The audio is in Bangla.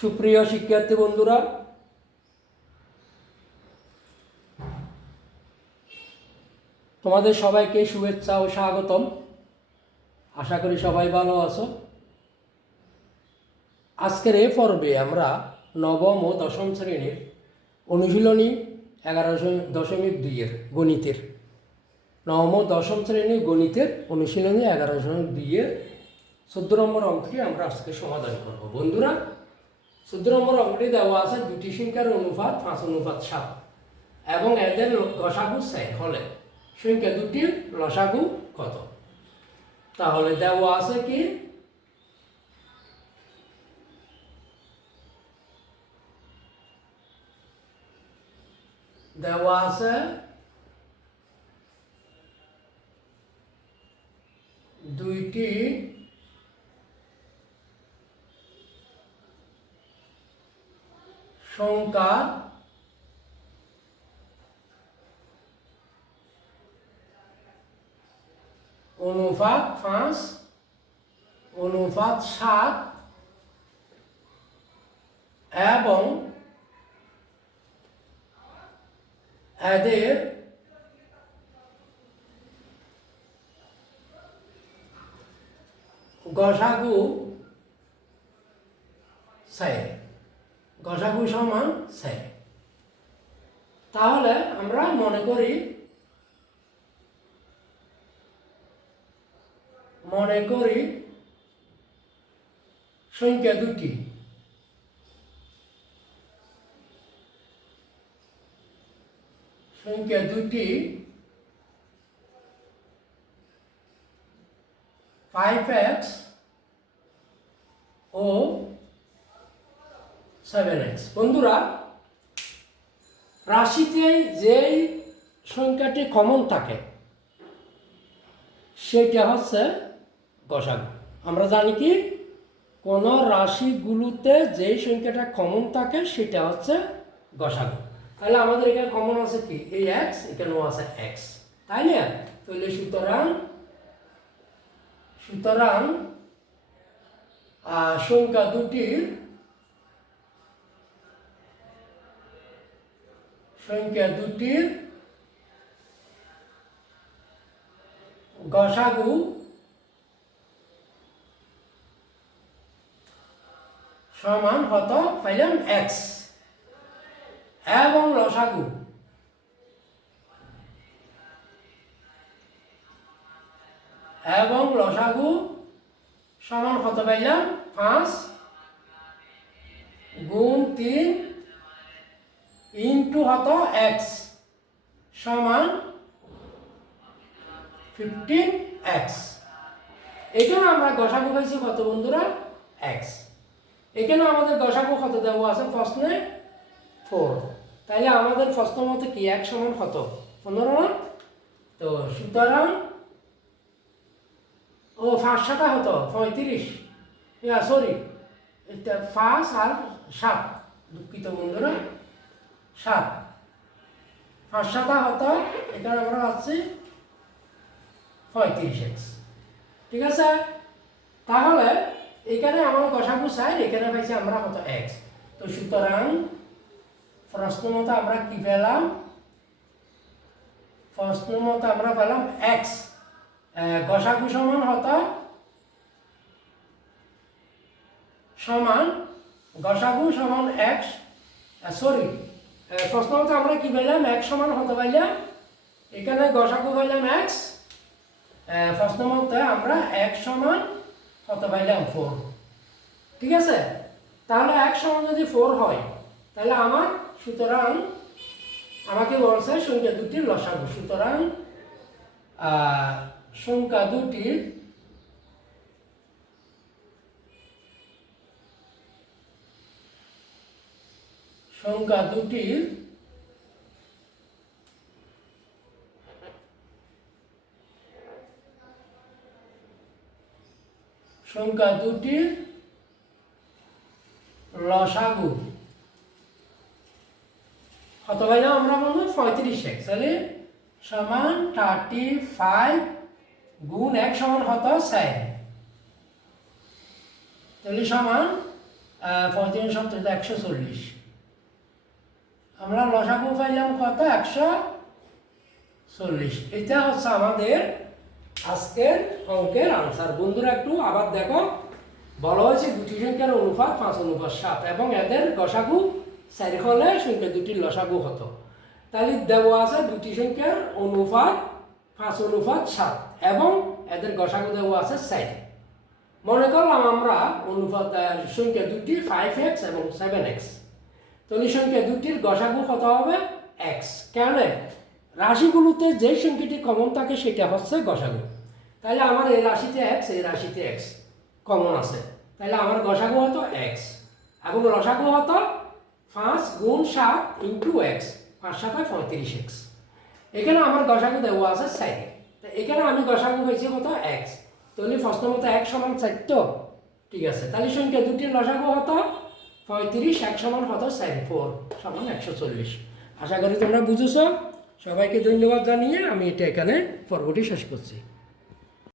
সুপ্রিয় শিক্ষার্থী বন্ধুরা, তোমাদের সবাইকে শুভেচ্ছা ও স্বাগতম। আশা করি সবাই ভালো আছো। আজকের এই পর্বে আমরা নবম ও দশম শ্রেণীর অনুশীলনী 11.2 গণিতের নবম ও দশম শ্রেণীর গণিতের অনুশীলনী 11.2 14 নম্বর অঙ্কটি আমরা আজকে সমাধান করব। বন্ধুরা, 14 নম্বর অঙ্কটি দেওয়া আছে দুটি সংখ্যার অনুপাত 5:7 এবং এদের লসাগু 6 হলে সংখ্যা দুটির লসাগু কত? তাহলে দেওয়া আছে কি, দেওয়া আছে দুইটি সংখ্যা অনুপাত 5:7 এবং এদের গসাগু 6, গসাগু সমান 6। তাহলে আমরা মনে করি সংখ্যা দুটি x ও 7x। বন্ধুরা, রাশিতে যেই সংখ্যাটি কমন থাকে সেটা হচ্ছে গসাগু। আমরা জানি কি, কোন রাশিগুলোতে যেই সংখ্যাটা কমন থাকে সেটা হচ্ছে গসাগু। তাহলে আমাদের এখানে কমন আছে কি, এই x, এখানেও আছে x, তাই না? তাহলে সুতরাং সংখ্যা দুটির গসাগু সমান কত পাইলাম, x, এবং লসাগু সমান কত পাইলাম, 5 গুণ 3 ইন্টু কত x সমান 15x। এখানে আমরা গসাগু পাইছি কত বন্ধুরা, x। এখানে আমাদের গসাগু কত দেওয়া আছে প্রশ্নে, 4। তাইলে আমাদের প্রশ্ন মতে কি, x সমান কত, 15 না? তো সুতরাং 5 হতো 35, সরি, এটা 5 আর 7, দুঃখিত বন্ধুরা, 7, 5 হতো, এখানে আমরা পাচ্ছি 35x। ঠিক আছে? তাহলে এখানে আমার গসাগু 4, এখানে পাইছি আমরা কত, x। তো সুতরাং প্রশ্ন মতো আমরা কি পেলাম, আমরা পেলাম x গসাগু সমান হতো গসাগু সমান x, সরি, প্রশ্ন মতো আমরা কি পেলাম, x সমান হতে পাইলাম, এখানে গসাগু পাইলাম x, প্রশ্ন মতে আমরা x সমান কত পাইলাম, 4। ঠিক আছে? তাহলে x সমান যদি 4 হয়, তাহলে সুতরাং আমাকে বলছে সংখ্যা দুটির লসাগু। সুতরাং সংখ্যা দুটির লসাগু কত পাইলাম আমরা, বলবো 35x। তাহলে সমান 35 গুণ 1 সমান কত, 4। তাহলে সমান 35 70 140। আমরা লসাগু পাইলাম কত? 140। এটা হচ্ছে আমাদের আজকের অঙ্কের আনসার। বন্ধুরা একটু আবার দেখো, বলা হয়েছে দুটি সংখ্যার অনুপাত 5:7 এবং এদের গসাগু 4 হলে সংখ্যা দুটির লসাগু হতো। তাহলে দেওয়া আছে দুটি সংখ্যার অনুপাত 5:7 এবং এদের গসাগু দেওয়া আছে 4। মনে করলাম আমরা অনুপাত সংখ্যা দুটি 5x এবং 7x, তাহলে সংখ্যা দুটির গসাগু কত হবে? x। কেন? রাশিগুলোতে যে সংখ্যাটি কমন থাকে সেটা হচ্ছে গসাগু। তাহলে আমার এই রাশিতে x, এই রাশিতে x কমন আছে, তাহলে আমার গসাগু হতো x এবং লসাগু হতো 5 গুণ 7 ইন্টু x, 5 7 35x। এখানে আমার গসাগু দেওয়া আছে 4। এখানে আমি গসাগু হয়েছে কত? x। তাহলে প্রশ্ন মতো x সমান 4 তো ঠিক আছে। তাহলে সংখ্যা দুটির লসাগু হতো 35, x সমান হতো 4, 4 সমান 140। আশা করি তোমরা বুঝেছো। সবাইকে ধন্যবাদ জানিয়ে আমি এটা এখানে পর্বটি শেষ করছি।